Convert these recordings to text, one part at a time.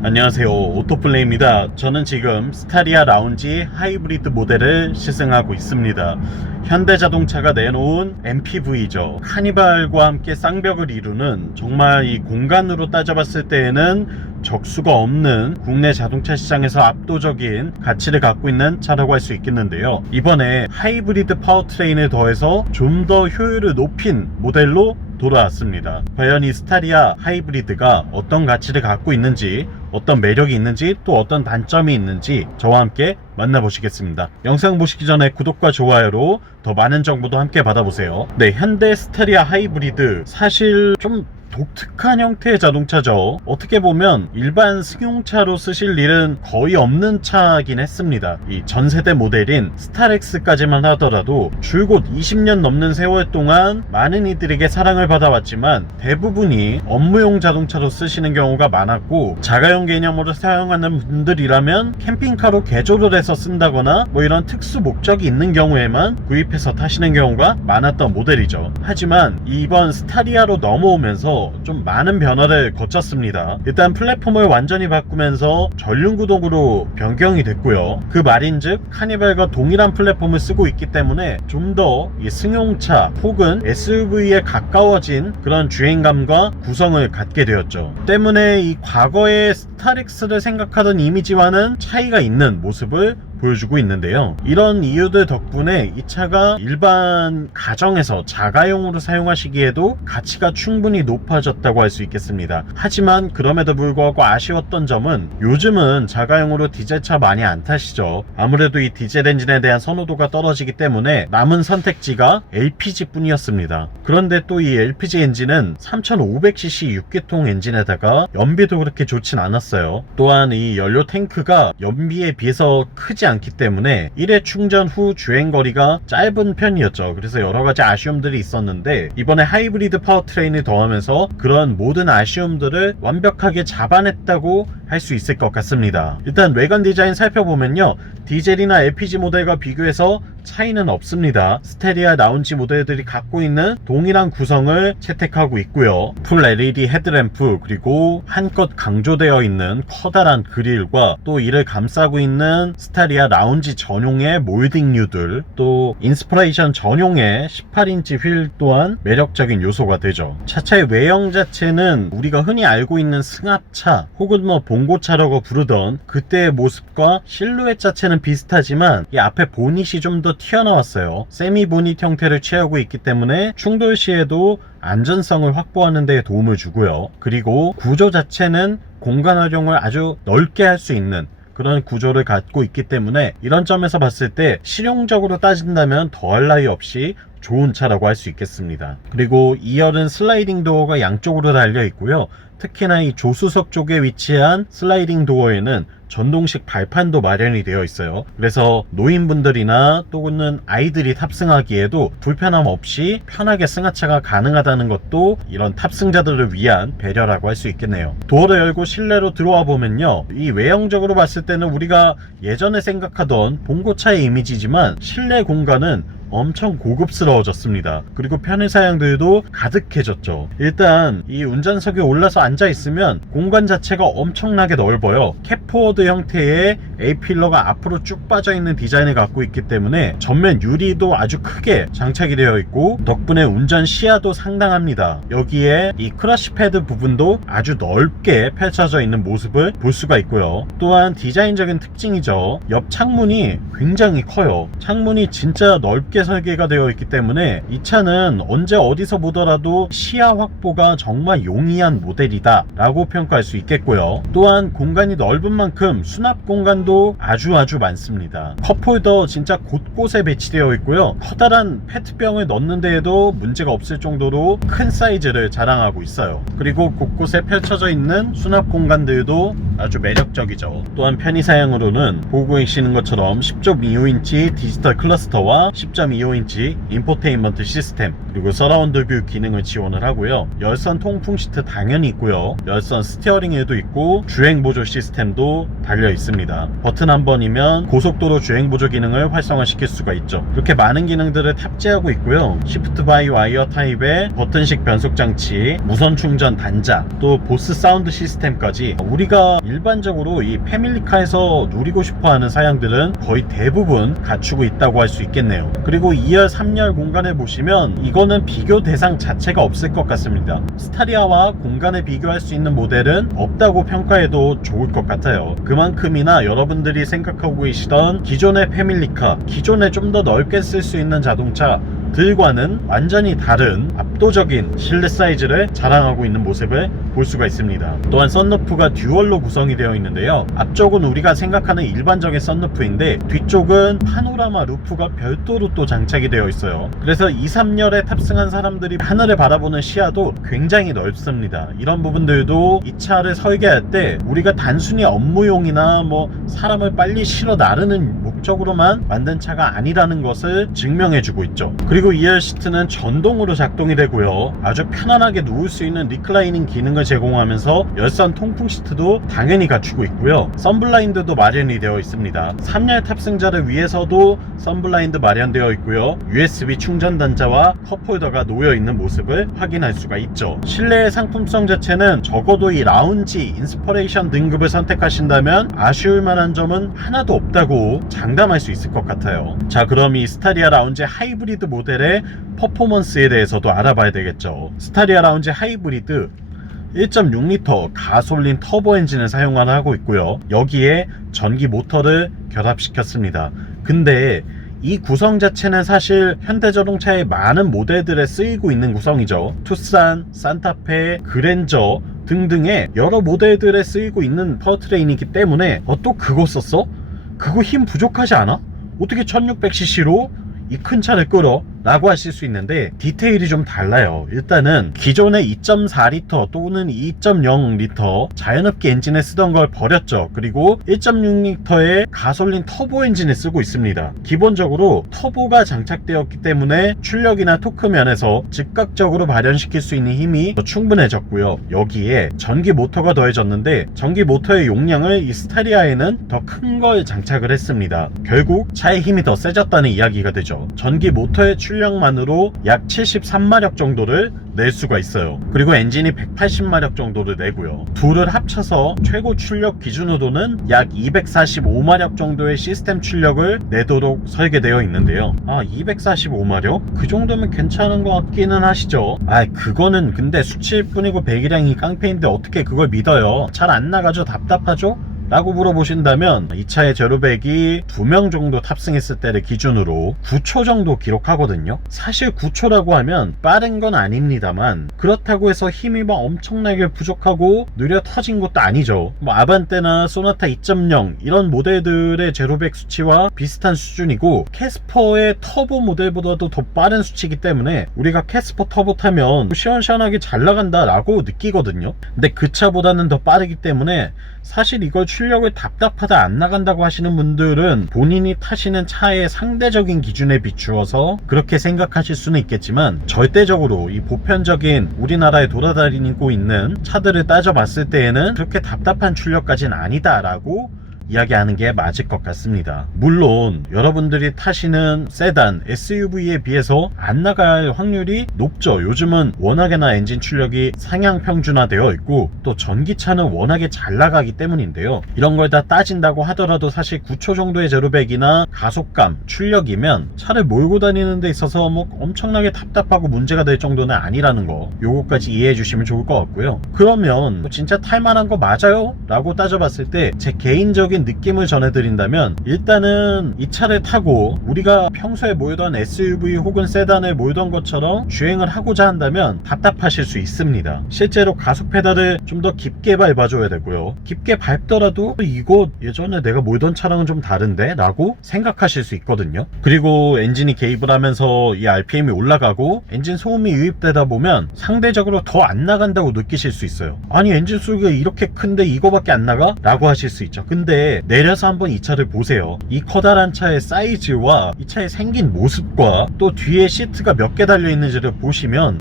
안녕하세요, 오토플레이입니다. 저는 지금 스타리아 라운지 하이브리드 모델을 시승하고 있습니다. 현대자동차가 내놓은 MPV죠. 카니발과 함께 쌍벽을 이루는, 정말 이 공간으로 따져봤을 때에는 적수가 없는 국내 자동차 시장에서 압도적인 가치를 갖고 있는 차라고 할 수 있겠는데요. 이번에 하이브리드 파워트레인을 더해서 좀 더 효율을 높인 모델로 돌아왔습니다. 과연 이 스타리아 하이브리드가 어떤 가치를 갖고 있는지, 어떤 매력이 있는지, 또 어떤 단점이 있는지 저와 함께 만나보시겠습니다. 영상 보시기 전에 구독과 좋아요로 더 많은 정보도 함께 받아보세요. 네, 현대 스타리아 하이브리드, 사실 좀 독특한 형태의 자동차죠. 어떻게 보면 일반 승용차로 쓰실 일은 거의 없는 차긴 했습니다. 이 전세대 모델인 스타렉스까지만 하더라도 줄곧 20년 넘는 세월 동안 많은 이들에게 사랑을 받아왔지만 대부분이 업무용 자동차로 쓰시는 경우가 많았고, 자가용 개념으로 사용하는 분들이라면 캠핑카로 개조를 해서 쓴다거나 뭐 이런 특수 목적이 있는 경우에만 구입해서 타시는 경우가 많았던 모델이죠. 하지만 이번 스타리아로 넘어오면서 좀 많은 변화를 거쳤습니다. 일단 플랫폼을 완전히 바꾸면서 전륜구동으로 변경이 됐고요. 그 말인즉 카니발과 동일한 플랫폼을 쓰고 있기 때문에 좀 더 이 승용차 혹은 SUV에 가까워진 그런 주행감과 구성을 갖게 되었죠. 때문에 이 과거의 스타렉스를 생각하던 이미지와는 차이가 있는 모습을 보여주고 있는데요. 이런 이유들 덕분에 이 차가 일반 가정에서 자가용으로 사용하시기에도 가치가 충분히 높아졌다고 할 수 있겠습니다. 하지만 그럼에도 불구하고 아쉬웠던 점은, 요즘은 자가용으로 디젤차 많이 안 타시죠. 아무래도 이 디젤 엔진에 대한 선호도가 떨어지기 때문에 남은 선택지가 LPG 뿐이었습니다. 그런데 또 이 LPG 엔진은 3500cc 6기통 엔진에다가 연비도 그렇게 좋진 않았어요. 또한 이 연료 탱크가 연비에 비해서 크지 않기 때문에 1회 충전 후 주행거리가 짧은 편이었죠. 그래서 여러가지 아쉬움들이 있었는데, 이번에 하이브리드 파워트레인을 더하면서 그런 모든 아쉬움들을 완벽하게 잡아냈다고 할 수 있을 것 같습니다. 일단 외관 디자인 살펴보면요, 디젤이나 LPG 모델과 비교해서 차이는 없습니다. 스타리아 라운지 모델들이 갖고 있는 동일한 구성을 채택하고 있고요. 풀 LED 헤드램프, 그리고 한껏 강조되어 있는 커다란 그릴과 또 이를 감싸고 있는 스타리아 라운지 전용의 몰딩류들, 또 인스피레이션 전용의 18인치 휠 또한 매력적인 요소가 되죠. 차차의 외형 자체는 우리가 흔히 알고 있는 승합차 혹은 뭐 봉고차라고 부르던 그때의 모습과 실루엣 자체는 비슷하지만 이 앞에 보닛이 좀 더 튀어나왔어요. 세미 보닛 형태를 취하고 있기 때문에 충돌 시에도 안전성을 확보하는 데 도움을 주고요. 그리고 구조 자체는 공간 활용을 아주 넓게 할 수 있는 그런 구조를 갖고 있기 때문에 이런 점에서 봤을 때 실용적으로 따진다면 더할 나위 없이 좋은 차라고 할 수 있겠습니다. 그리고 2열은 슬라이딩 도어가 양쪽으로 달려 있고요. 특히나 이 조수석 쪽에 위치한 슬라이딩 도어에는 전동식 발판도 마련이 되어 있어요. 그래서 노인분들이나 또는 아이들이 탑승하기에도 불편함 없이 편하게 승하차가 가능하다는 것도 이런 탑승자들을 위한 배려라고 할 수 있겠네요. 도어를 열고 실내로 들어와 보면요, 이 외형적으로 봤을 때는 우리가 예전에 생각하던 봉고차의 이미지지만 실내 공간은 엄청 고급스러워졌습니다. 그리고 편의 사양들도 가득해졌죠. 일단 이 운전석에 올라서 앉아있으면 공간 자체가 엄청나게 넓어요. 캡포워드 형태의 A필러가 앞으로 쭉 빠져있는 디자인을 갖고 있기 때문에 전면 유리도 아주 크게 장착이 되어 있고, 덕분에 운전 시야도 상당합니다. 여기에 이 크러쉬 패드 부분도 아주 넓게 펼쳐져 있는 모습을 볼 수가 있고요. 또한 디자인적인 특징이죠. 옆 창문이 굉장히 커요. 창문이 진짜 넓게 설계가 되어 있기 때문에 이 차는 언제 어디서 보더라도 시야 확보가 정말 용이한 모델이다 라고 평가할 수 있겠고요. 또한 공간이 넓은 만큼 수납 공간도 아주 많습니다. 컵홀더 진짜 곳곳에 배치되어 있고요. 커다란 페트병을 넣는 데에도 문제가 없을 정도로 큰 사이즈를 자랑하고 있어요. 그리고 곳곳에 펼쳐져 있는 수납 공간들도 아주 매력적이죠. 또한 편의 사양으로는 보고 계시는 것처럼 10.25인치 디지털 클러스터와 10.25인치 인포테인먼트 시스템, 그리고 서라운드 뷰 기능을 지원을 하고요. 열선 통풍 시트 당연히 있고요. 있고요. 열선 스티어링 휠도 있고 주행 보조 시스템도 달려 있습니다. 버튼 한 번이면 고속도로 주행 보조 기능을 활성화시킬 수가 있죠. 이렇게 많은 기능들을 탑재하고 있고요. 시프트 바이 와이어 타입의 버튼식 변속 장치, 무선 충전 단자, 또 보스 사운드 시스템까지 우리가 일반적으로 이 패밀리카에서 누리고 싶어하는 사양들은 거의 대부분 갖추고 있다고 할 수 있겠네요. 그리고 2열 3열 공간을 보시면 이거는 비교 대상 자체가 없을 것 같습니다. 스타리아와 공간을 비교할 수 있는 모델은 없다고 평가해도 좋을 것 같아요. 그만큼이나 여러분들이 생각하고 계시던 기존의 패밀리카, 기존에 좀 더 넓게 쓸 수 있는 자동차 들과는 완전히 다른 압도적인 실내 사이즈를 자랑하고 있는 모습을 볼 수가 있습니다. 또한 썬루프가 듀얼로 구성이 되어 있는데요. 앞쪽은 우리가 생각하는 일반적인 썬루프인데 뒤쪽은 파노라마 루프가 별도로 또 장착이 되어 있어요. 그래서 2, 3열에 탑승한 사람들이 하늘을 바라보는 시야도 굉장히 넓습니다. 이런 부분들도 이 차를 설계할 때 우리가 단순히 업무용이나 뭐 사람을 빨리 실어 나르는 목적으로만 만든 차가 아니라는 것을 증명해주고 있죠. 그리고 2열 시트는 전동으로 작동이 되고요. 아주 편안하게 누울 수 있는 리클라이닝 기능을 제공하면서 열선 통풍 시트도 당연히 갖추고 있고요. 선블라인드도 마련이 되어 있습니다. 3열 탑승자를 위해서도 선블라인드 마련되어 있고요. USB 충전 단자와 컵홀더가 놓여 있는 모습을 확인할 수가 있죠. 실내의 상품성 자체는 적어도 이 라운지 인스퍼레이션 등급을 선택하신다면 아쉬울 만한 점은 하나도 없다고 장담할 수 있을 것 같아요. 자, 그럼 이 스타리아 라운지 하이브리드 모델의 퍼포먼스에 대해서도 알아봐야 되겠죠. 스타리아 라운지 하이브리드 1.6L 가솔린 터보 엔진을 사용하고 있고요. 여기에 전기 모터를 결합시켰습니다. 근데 이 구성 자체는 사실 현대자동차의 많은 모델들에 쓰이고 있는 구성이죠. 투싼, 산타페, 그랜저 등등의 여러 모델들에 쓰이고 있는 파워트레인이기 때문에 또 그거 썼어? 그거 힘 부족하지 않아? 어떻게 1600cc로 이 큰 차를 끌어? 라고 하실 수 있는데 디테일이 좀 달라요. 일단은 기존의 2.4L 또는 2.0L 자연흡기 엔진을 쓰던 걸 버렸죠. 그리고 1.6L의 가솔린 터보 엔진을 쓰고 있습니다. 기본적으로 터보가 장착되었기 때문에 출력이나 토크 면에서 즉각적으로 발현시킬 수 있는 힘이 더 충분해졌고요. 여기에 전기 모터가 더해졌는데 전기 모터의 용량을 이 스타리아에는 더 큰 걸 장착을 했습니다. 결국 차의 힘이 더 세졌다는 이야기가 되죠. 전기 모터의 출력만으로 약 73마력 정도를 낼 수가 있어요. 그리고 엔진이 180마력 정도를 내고요. 둘을 합쳐서 최고 출력 기준으로는 약 245마력 정도의 시스템 출력을 내도록 설계되어 있는데요. 245마력? 그 정도면 괜찮은 것 같기는 하시죠. 그거는 근데 수치일 뿐이고 배기량이 깡패인데 어떻게 그걸 믿어요? 잘 안 나가죠? 답답하죠? 라고 물어보신다면 이 차의 제로백이 2명 정도 탑승했을 때를 기준으로 9초 정도 기록하거든요. 사실 9초라고 하면 빠른 건 아닙니다만 그렇다고 해서 힘이 막 엄청나게 부족하고 느려 터진 것도 아니죠. 뭐 아반떼나 소나타 2.0 이런 모델들의 제로백 수치와 비슷한 수준이고 캐스퍼의 터보 모델보다도 더 빠른 수치이기 때문에 우리가 캐스퍼 터보 타면 시원시원하게 잘 나간다 라고 느끼거든요. 근데 그 차보다는 더 빠르기 때문에 사실 이걸 출력을 답답하다 안 나간다고 하시는 분들은 본인이 타시는 차의 상대적인 기준에 비추어서 그렇게 생각하실 수는 있겠지만 절대적으로 이 보편적인 우리나라에 돌아다니고 있는 차들을 따져봤을 때에는 그렇게 답답한 출력까지는 아니다라고 이야기하는 게 맞을 것 같습니다. 물론 여러분들이 타시는 세단, SUV에 비해서 안 나갈 확률이 높죠. 요즘은 워낙에나 엔진 출력이 상향 평준화되어 있고 또 전기차는 워낙에 잘 나가기 때문인데요. 이런 걸 다 따진다고 하더라도 사실 9초 정도의 제로백이나 가속감, 출력이면 차를 몰고 다니는 데 있어서 뭐 엄청나게 답답하고 문제가 될 정도는 아니라는 거, 요거까지 이해해 주시면 좋을 것 같고요. 그러면 진짜 탈만한 거 맞아요? 라고 따져봤을 때 제 개인적인 느낌을 전해드린다면 일단은 이 차를 타고 우리가 평소에 몰던 SUV 혹은 세단을 몰던 것처럼 주행을 하고자 한다면 답답하실 수 있습니다. 실제로 가속 페달을 좀 더 깊게 밟아줘야 되고요. 깊게 밟더라도 이거 예전에 내가 몰던 차랑은 좀 다른데? 라고 생각하실 수 있거든요. 그리고 엔진이 개입을 하면서 이 RPM이 올라가고 엔진 소음이 유입되다 보면 상대적으로 더 안 나간다고 느끼실 수 있어요. 아니 엔진 소리가 이렇게 큰데 이거밖에 안 나가? 라고 하실 수 있죠. 근데 차에 내려서 한번 이 차를 보세요. 이 커다란 차의 사이즈와 이 차의 생긴 모습과 또 뒤에 시트가 몇 개 달려 있는지를 보시면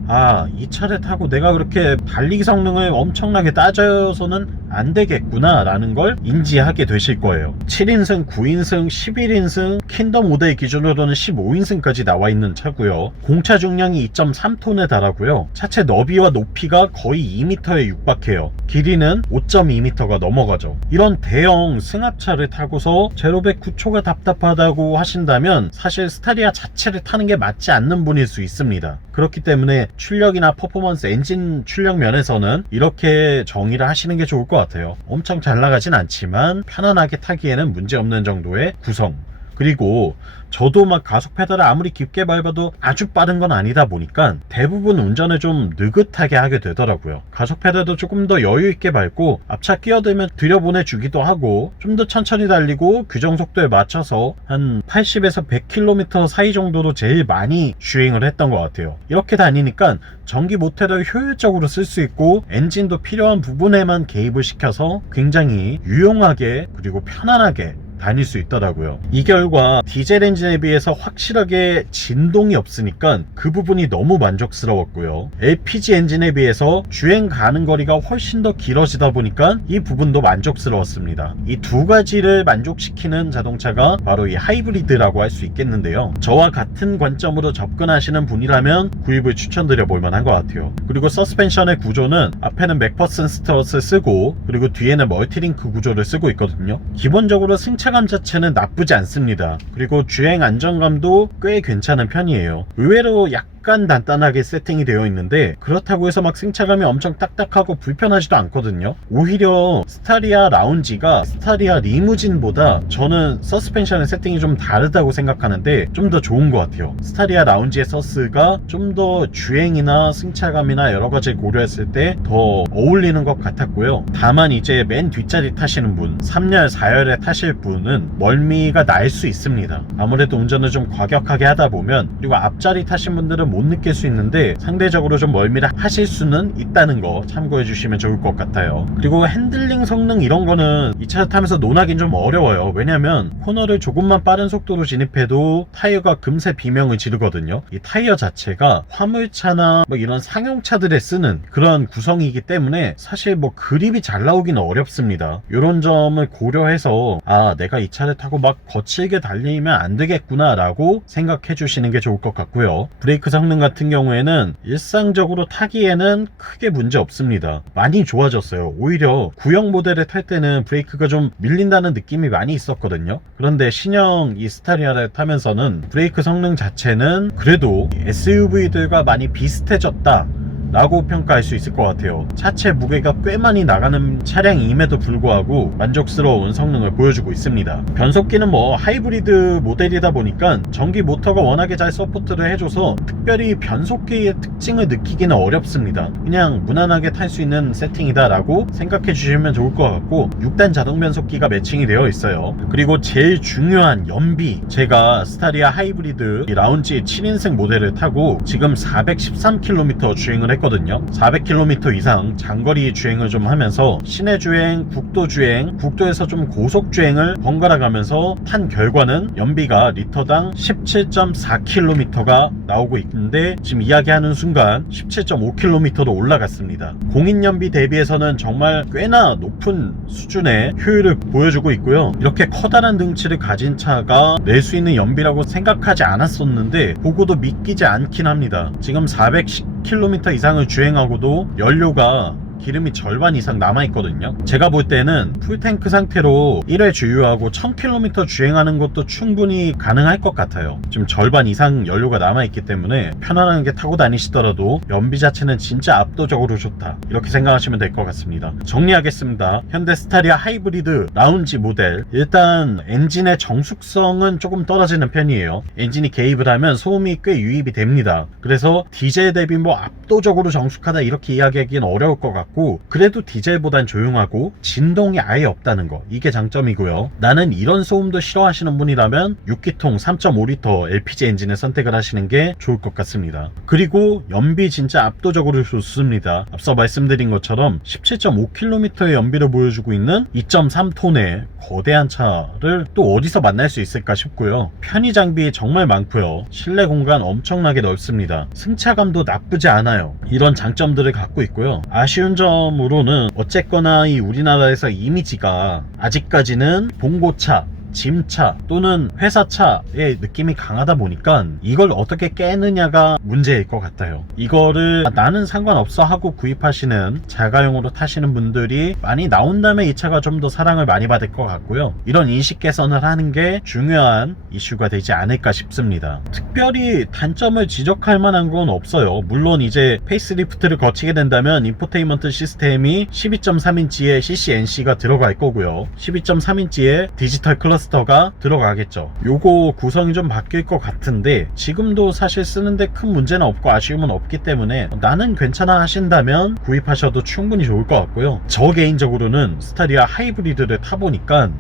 이 차를 타고 내가 그렇게 달리기 성능을 엄청나게 따져서는 안 되겠구나 라는 걸 인지하게 되실 거예요. 7인승, 9인승, 11인승, 킨덤 모델 기준으로는 15인승까지 나와 있는 차고요. 공차 중량이 2.3톤에 달하고요. 차체 너비와 높이가 거의 2m에 육박해요. 길이는 5.2m가 넘어가죠. 이런 대형 승합차를 타고서 제로백 9초가 답답하다고 하신다면 사실 스타리아 자체를 타는 게 맞지 않는 분일 수 있습니다. 그렇기 때문에 출력이나 퍼포먼스, 엔진 출력 면에서는 이렇게 정의를 하시는 게 좋을 것 같아요. 엄청 잘 나가진 않지만 편안하게 타기에는 문제없는 정도의 구성. 그리고 저도 막 가속 페달을 아무리 깊게 밟아도 아주 빠른 건 아니다 보니까 대부분 운전을 좀 느긋하게 하게 되더라고요. 가속 페달도 조금 더 여유 있게 밟고 앞차 끼어들면 들여보내 주기도 하고 좀 더 천천히 달리고 규정 속도에 맞춰서 한 80에서 100km 사이 정도로 제일 많이 주행을 했던 것 같아요. 이렇게 다니니까 전기 모터를 효율적으로 쓸 수 있고 엔진도 필요한 부분에만 개입을 시켜서 굉장히 유용하게 그리고 편안하게 다닐 수 있더라고요. 이 결과 디젤 엔진에 비해서 확실하게 진동이 없으니까 그 부분이 너무 만족스러웠고요. LPG 엔진에 비해서 주행 가는 거리가 훨씬 더 길어지다 보니까 이 부분도 만족스러웠습니다. 이 두 가지를 만족시키는 자동차가 바로 이 하이브리드라고 할 수 있겠는데요. 저와 같은 관점으로 접근하시는 분이라면 구입을 추천드려 볼 만한 것 같아요. 그리고 서스펜션의 구조는 앞에는 맥퍼슨 스트럿을 쓰고 그리고 뒤에는 멀티링크 구조를 쓰고 있거든요. 기본적으로 승차감 자체는 나쁘지 않습니다. 그리고 주행 안정감도 꽤 괜찮은 편이에요. 의외로 약간 단단하게 세팅이 되어 있는데 그렇다고 해서 막 승차감이 엄청 딱딱하고 불편하지도 않거든요. 오히려 스타리아 라운지가 스타리아 리무진보다 저는 서스펜션의 세팅이 좀 다르다고 생각하는데 좀 더 좋은 것 같아요. 스타리아 라운지의 서스가 좀 더 주행이나 승차감이나 여러 가지 고려했을 때 더 어울리는 것 같았고요. 다만 이제 맨 뒷자리 타시는 분, 3열, 4열에 타실 분은 멀미가 날 수 있습니다. 아무래도 운전을 좀 과격하게 하다 보면 그리고 앞자리 타신 분들은 못 느낄 수 있는데 상대적으로 좀 멀미를 하실 수는 있다는 거 참고해 주시면 좋을 것 같아요. 그리고 핸들링 성능 이런 거는 이 차 타면서 논하긴 좀 어려워요. 왜냐면 코너를 조금만 빠른 속도로 진입해도 타이어가 금세 비명을 지르거든요. 이 타이어 자체가 화물차나 뭐 이런 상용차들에 쓰는 그런 구성이기 때문에 사실 뭐 그립이 잘 나오기는 어렵습니다. 이런 점을 고려해서 내가 이 차를 타고 막 거칠게 달리면 안 되겠구나 라고 생각해 주시는 게 좋을 것 같고요. 브레이크 성능 같은 경우에는 일상적으로 타기에는 크게 문제 없습니다. 많이 좋아졌어요. 오히려 구형 모델을 탈 때는 브레이크가 좀 밀린다는 느낌이 많이 있었거든요. 그런데 신형 이 스타리아를 타면서는 브레이크 성능 자체는 그래도 SUV들과 많이 비슷해졌다 라고 평가할 수 있을 것 같아요. 차체 무게가 꽤 많이 나가는 차량임에도 불구하고 만족스러운 성능을 보여주고 있습니다. 변속기는 뭐 하이브리드 모델이다 보니까 전기 모터가 워낙에 잘 서포트를 해줘서 특별히 변속기의 특징을 느끼기는 어렵습니다. 그냥 무난하게 탈 수 있는 세팅이다 라고 생각해 주시면 좋을 것 같고 6단 자동 변속기가 매칭이 되어 있어요. 그리고 제일 중요한 연비, 제가 스타리아 하이브리드 라운지 7인승 모델을 타고 지금 413km 주행을 했거든요. 400km 이상 장거리 주행을 좀 하면서 시내 주행, 국도 주행, 국도에서 좀 고속 주행을 번갈아 가면서 탄 결과는 연비가 리터당 17.4km가 나오고 있는데 지금 이야기하는 순간 17.5km로 올라갔습니다. 공인연비 대비해서는 정말 꽤나 높은 수준의 효율을 보여주고 있고요. 이렇게 커다란 등치를 가진 차가 낼 수 있는 연비라고 생각하지 않았었는데 보고도 믿기지 않긴 합니다. 지금 410km 이상을 주행하고도 연료가 기름이 절반 이상 남아있거든요. 제가 볼 때는 풀탱크 상태로 1회 주유하고 1000km 주행하는 것도 충분히 가능할 것 같아요. 지금 절반 이상 연료가 남아있기 때문에 편안하게 타고 다니시더라도 연비 자체는 진짜 압도적으로 좋다 이렇게 생각하시면 될 것 같습니다. 정리하겠습니다. 현대 스타리아 하이브리드 라운지 모델, 일단 엔진의 정숙성은 조금 떨어지는 편이에요. 엔진이 개입을 하면 소음이 꽤 유입이 됩니다. 그래서 디젤 대비 뭐 압도적으로 정숙하다 이렇게 이야기하기는 어려울 것 같고 같고 그래도 디젤보단 조용하고 진동이 아예 없다는 거, 이게 장점이고요. 나는 이런 소음도 싫어하시는 분이라면 6기통 3.5L LPG 엔진을 선택을 하시는 게 좋을 것 같습니다. 그리고 연비 진짜 압도적으로 좋습니다. 앞서 말씀드린 것처럼 17.5km의 연비를 보여주고 있는 2.3톤의 거대한 차를 또 어디서 만날 수 있을까 싶고요. 편의 장비 정말 많고요. 실내 공간 엄청나게 넓습니다. 승차감도 나쁘지 않아요. 이런 장점들을 갖고 있고요. 아쉬운 점으로는 어쨌거나 이 우리나라에서 이미지가 아직까지는 봉고차, 짐차 또는 회사차의 느낌이 강하다 보니까 이걸 어떻게 깨느냐가 문제일 것 같아요. 이거를 나는 상관없어 하고 구입하시는 자가용으로 타시는 분들이 많이 나온다면 이 차가 좀 더 사랑을 많이 받을 것 같고요. 이런 인식 개선을 하는 게 중요한 이슈가 되지 않을까 싶습니다. 특별히 단점을 지적할 만한 건 없어요. 물론 이제 페이스리프트를 거치게 된다면 인포테인먼트 시스템이 12.3인치의 CCNC가 들어갈 거고요. 12.3인치의 디지털 클러스터가 들어가겠죠. 요거 구성이 좀 바뀔 것 같은데 지금도 사실 쓰는데 큰 문제는 없고 아쉬움은 없기 때문에 나는 괜찮아 하신다면 구입하셔도 충분히 좋을 것 같고요. 저 개인적으로는 스타리아 하이브리드를 타보니까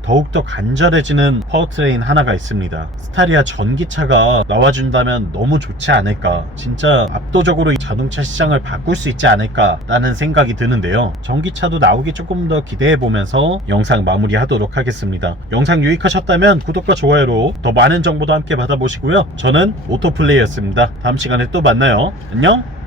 더욱더 간절해지는 파워트레인 하나가 있습니다. 스타리아 전기차가 나와준다면 너무 좋지 않을까, 진짜 압도적으로 이 자동차 시장을 바꿀 수 있지 않을까 라는 생각이 드는데요. 전기차도 나오기 조금 더 기대해보면서 영상 마무리하도록 하겠습니다. 영상 유익하셨다면 구독과 좋아요로 더 많은 정보도 함께 받아보시고요. 저는 오토플레이였습니다. 다음 시간에 또 만나요. 안녕.